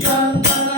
cantando.